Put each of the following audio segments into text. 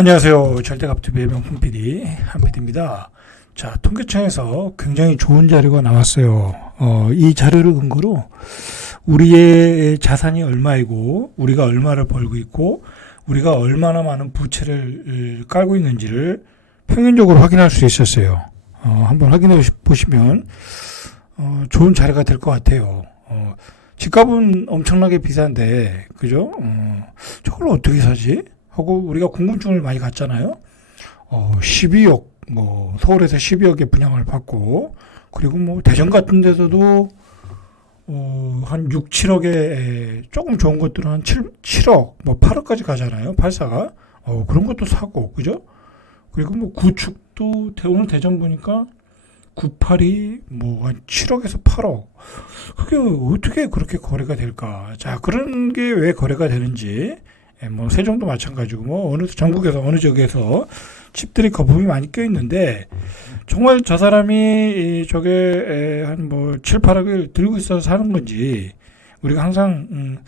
안녕하세요. 절대값TV의 명품 PD 한PD입니다. 자, 통계청에서 굉장히 좋은 자료가 나왔어요. 이 자료를 근거로 우리의 자산이 얼마이고 우리가 얼마를 벌고 있고 우리가 얼마나 많은 부채를 깔고 있는지를 평균적으로 확인할 수 있었어요. 한번 확인해 보시면 좋은 자료가 될 것 같아요. 집값은 엄청나게 비싼데 그죠? 저걸 어떻게 사지? 하고 우리가 궁금증을 많이 갖잖아요. 12억, 서울에서 12억의 분양을 받고, 그리고 대전 같은 데서도, 한 6, 7억에 조금 좋은 것들은 한 7억, 8억까지 가잖아요. 8사가. 그런 것도 사고, 그죠? 그리고 구축도, 오늘 대전 보니까 98이 한 7억에서 8억. 그게 어떻게 그렇게 거래가 될까? 자, 그런 게 왜 거래가 되는지, 세종도 마찬가지고, 전국에서, 어느 지역에서 집들이 거품이 많이 껴 있는데, 정말 저 사람이 저게 한 7, 8억을 들고 있어서 사는 건지, 우리가 항상,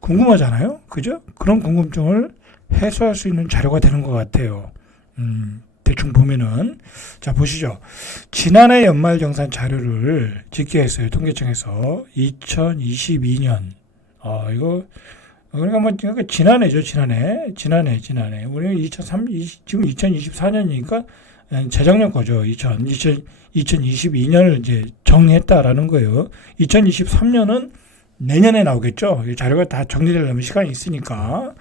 궁금하잖아요? 그죠? 그런 궁금증을 해소할 수 있는 자료가 되는 것 같아요. 대충 보면은, 자, 보시죠. 지난해 연말정산 자료를 집계했어요. 통계청에서. 2022년. 그러니까 지난해죠, 지난해. 우리는 지금 2024년이니까 재작년 거죠. 2022년을 이제 정리했다라는 거예요. 2023년은 내년에 나오겠죠. 이 자료가 다 정리되려면 시간이 있으니까.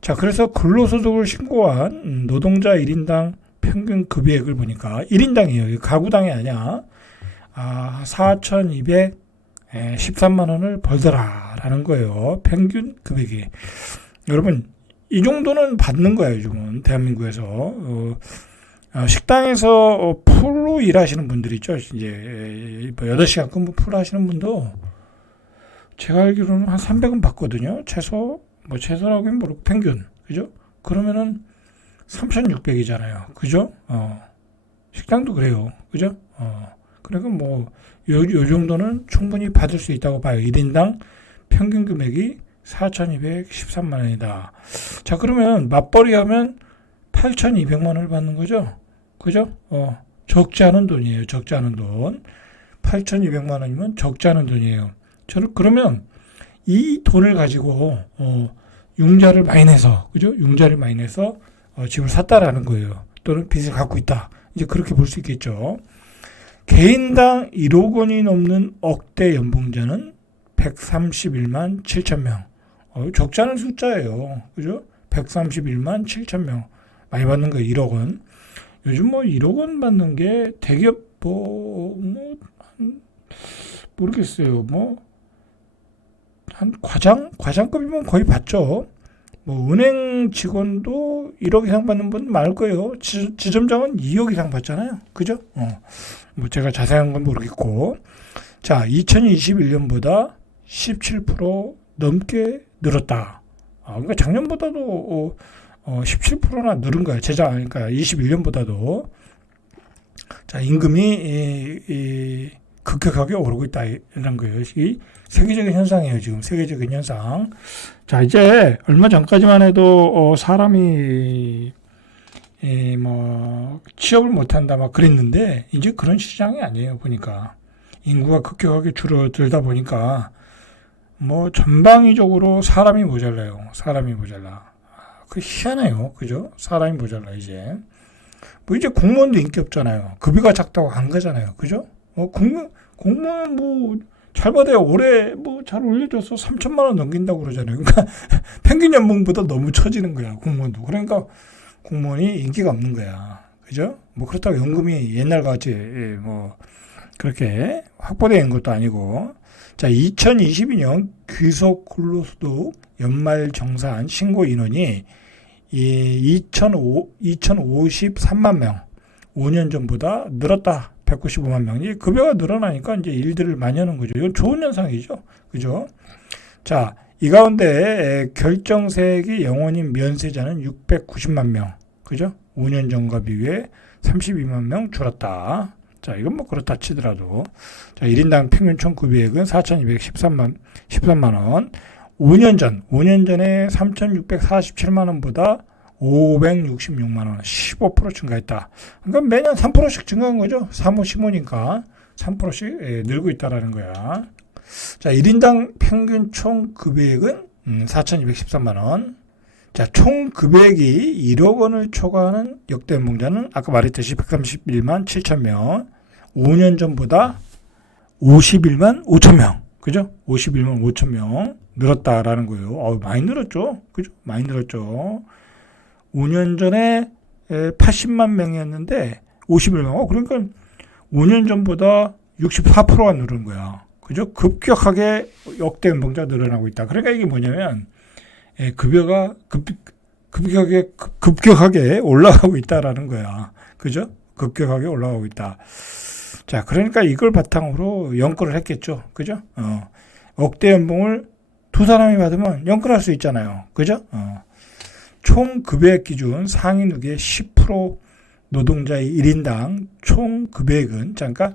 자, 그래서 근로소득을 신고한 노동자 1인당 평균 급여액을 보니까 1인당이에요. 가구당이 아니야. 4,213만 원을 벌더라라는 거예요. 평균 금액이. 여러분, 이 정도는 받는 거예요, 요즘은. 대한민국에서. 식당에서 풀로 일하시는 분들 있죠. 이제 8시간 근무 풀 하시는 분도 제가 알기로는 한 300원 받거든요. 최소라고 하면 모르고 평균. 그죠? 그러면은 3,600이잖아요. 그죠? 식당도 그래요. 그죠? 그러니까 요 정도는 충분히 받을 수 있다고 봐요. 1인당 평균 금액이 4,213만 원이다. 자, 그러면 맞벌이 하면 8,200만 원을 받는 거죠. 그죠? 적지 않은 돈이에요. 적지 않은 돈. 8,200만 원이면 적지 않은 돈이에요. 그러면 이 돈을 가지고, 융자를 많이 내서, 그죠? 융자를 많이 내서, 집을 샀다라는 거예요. 또는 빚을 갖고 있다. 이제 그렇게 볼 수 있겠죠. 개인당 1억 원이 넘는 억대 연봉자는 131만 7천 명. 적지 않은 숫자예요. 그죠? 131만 7천 명. 많이 받는 거예요. 1억 원. 요즘 1억 원 받는 게 대기업 모르겠어요. 한 과장급이면 거의 받죠. 은행 직원도 1억 이상 받는 분 많을 거예요. 지점장은 2억 이상 받잖아요. 그죠? 제가 자세한 건 모르겠고. 자, 2021년보다 17% 넘게 늘었다. 그러니까 작년보다도 17%나 늘은 거예요. 그러니까 21년보다도. 자, 임금이 급격하게 오르고 있다. 이런 거예요. 이 세계적인 현상이에요. 지금 세계적인 현상. 자, 이제 얼마 전까지만 해도 사람이 취업을 못한다 그랬는데 이제 그런 시장이 아니에요. 보니까 인구가 급격하게 줄어들다 보니까 전방위적으로 사람이 모자라요. 사람이 모자라. 그 희한해요. 그죠? 사람이 모자라 이제. 이제 공무원도 인기 없잖아요. 급여가 작다고 안 가잖아요. 그죠? 공무원 잘 받아야 올해 잘 올려줘서 3천만 원 넘긴다고 그러잖아요. 그러니까 평균 연봉보다 너무 처지는 거야, 공무원도. 그러니까 공무원이 인기가 없는 거야. 그죠? 그렇다고 연금이 옛날 같이 그렇게 확보된 것도 아니고. 자, 2022년 귀속 근로소득 연말 정산 신고 인원이 2,053만 명. 5년 전보다 늘었다. 195만 명이 급여가 늘어나니까 이제 일들을 많이 하는 거죠. 이건 좋은 현상이죠. 그죠? 자, 이 가운데 결정세액이 영원인 면세자는 690만 명. 그죠? 5년 전과 비교해 32만 명 줄었다. 자, 이건 그렇다 치더라도. 자, 1인당 평균 총급여액은 4,213만 원. 5년 전에 3,647만 원보다 566만 원, 15% 증가했다. 그러니까 매년 3%씩 증가한 거죠. 사무 심으니까 3%씩 늘고 있다라는 거야. 자, 1인당 평균 총 급여액은 4,213만 원. 자, 총 급여액이 1억 원을 초과하는 역대 연봉자는 아까 말했듯이 131만 7천 명. 5년 전보다 51만 5천 명. 그죠? 51만 5천 명 늘었다라는 거예요. 많이 늘었죠. 그죠? 많이 늘었죠. 5년 전에 80만 명이었는데 51만. 그러니까 5년 전보다 64%가 늘은 거야. 그죠? 급격하게 역대 연봉자 늘어나고 있다. 그러니까 이게 뭐냐면 급여가 급격하게 올라가고 있다라는 거야. 그죠? 급격하게 올라가고 있다. 자, 그러니까 이걸 바탕으로 연끌을 했겠죠. 그죠? 억대 연봉을 두 사람이 받으면 연끌할 수 있잖아요. 그죠? 총 급여액 기준 상위 누계 10% 노동자의 1인당 총 급여액은, 그러니까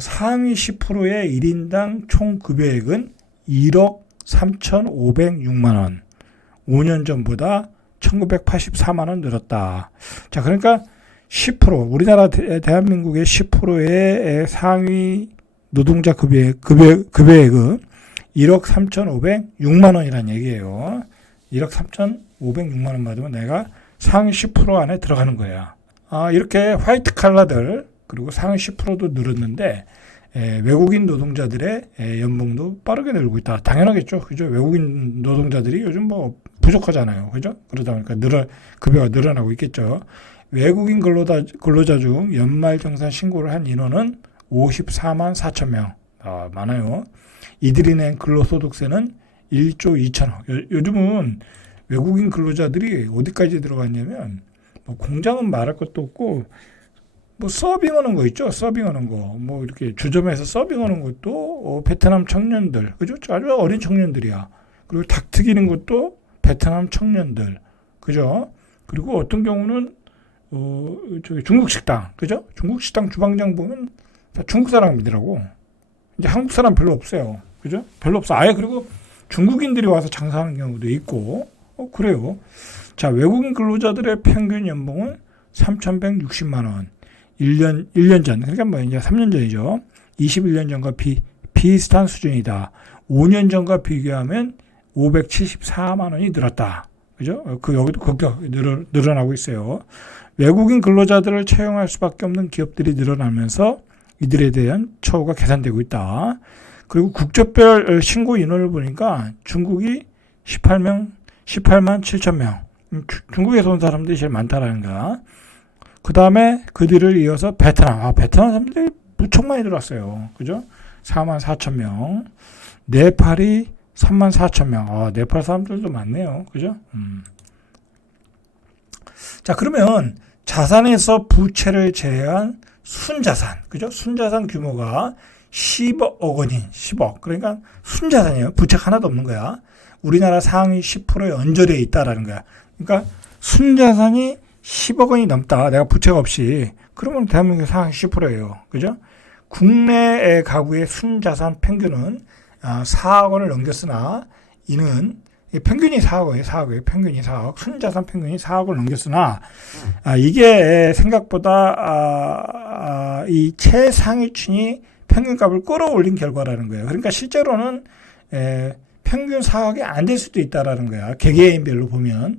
상위 10%의 1인당 총 급여액은 1억 3,506만 원. 5년 전보다 1,984만 원 늘었다. 자, 그러니까 10%, 우리나라 대한민국의 10%의 상위 노동자 급여액은 1억 3,506만 원이라는 얘기예요. 1억 3,506만 원 받으면 내가 상위 10% 안에 들어가는 거야. 이렇게 화이트 칼라들, 그리고 상위 10%도 늘었는데 외국인 노동자들의 연봉도 빠르게 늘고 있다. 당연하겠죠. 그죠? 외국인 노동자들이 요즘 뭐 부족하잖아요. 그죠? 그러다 보니까 급여가 늘어나고 있겠죠. 외국인 근로자 중 연말정산 신고를 한 인원은 54만 4천 명. 많아요. 이들이 낸 근로소득세는 1조 2천억. 요즘은 외국인 근로자들이 어디까지 들어갔냐면 뭐 공장은 말할 것도 없고 뭐 서빙하는 거 있죠. 서빙하는 거. 뭐 이렇게 주점에서 서빙하는 것도 베트남 청년들. 그죠? 아주 어린 청년들이야. 그리고 닭 튀기는 것도 베트남 청년들. 그죠? 그리고 어떤 경우는 저기 중국 식당. 그죠? 중국 식당 주방장 보면 다 중국 사람이더라고. 이제 한국 사람 별로 없어요. 그죠? 별로 없어. 아예 그리고 중국인들이 와서 장사하는 경우도 있고. 그래요. 자, 외국인 근로자들의 평균 연봉은 3,160만 원. 1년 전, 그러니까 뭐 이제 3년 전이죠. 21년 전과 비슷한 수준이다. 5년 전과 비교하면 574만 원이 늘었다. 그죠? 여기도 급격 늘어나고 있어요. 외국인 근로자들을 채용할 수밖에 없는 기업들이 늘어나면서 이들에 대한 처우가 개선되고 있다. 그리고 국적별 신고 인원을 보니까 중국이 18만 7천 명. 중국에서 온 사람들이 제일 많다라는 거야. 그 다음에 그들을 이어서 베트남. 베트남 사람들이 무척 많이 들어왔어요. 그죠? 4만 4천 명. 네팔이 3만 4천 명. 네팔 사람들도 많네요. 그죠? 자, 그러면 자산에서 부채를 제외한 순자산. 그죠? 순자산 규모가 10억 원인 10억. 그러니까 순자산이에요. 부채가 하나도 없는 거야. 우리나라 상위 10%에 언저리에 있다라는 거야. 그러니까 순자산이 10억 원이 넘다. 내가 부채가 없이. 그러면 대한민국 상위 10%예요. 그죠? 국내 가구의 순자산 평균은 4억 원을 넘겼으나 이는 평균이 4억 원이에요. 4억이에요. 평균이 4억. 순자산 평균이 4억을 넘겼으나 이게 생각보다 이 최상위층이 평균값을 끌어올린 결과라는 거예요. 그러니까 실제로는 평균 4억이 안 될 수도 있다라는 거야. 개개인별로 보면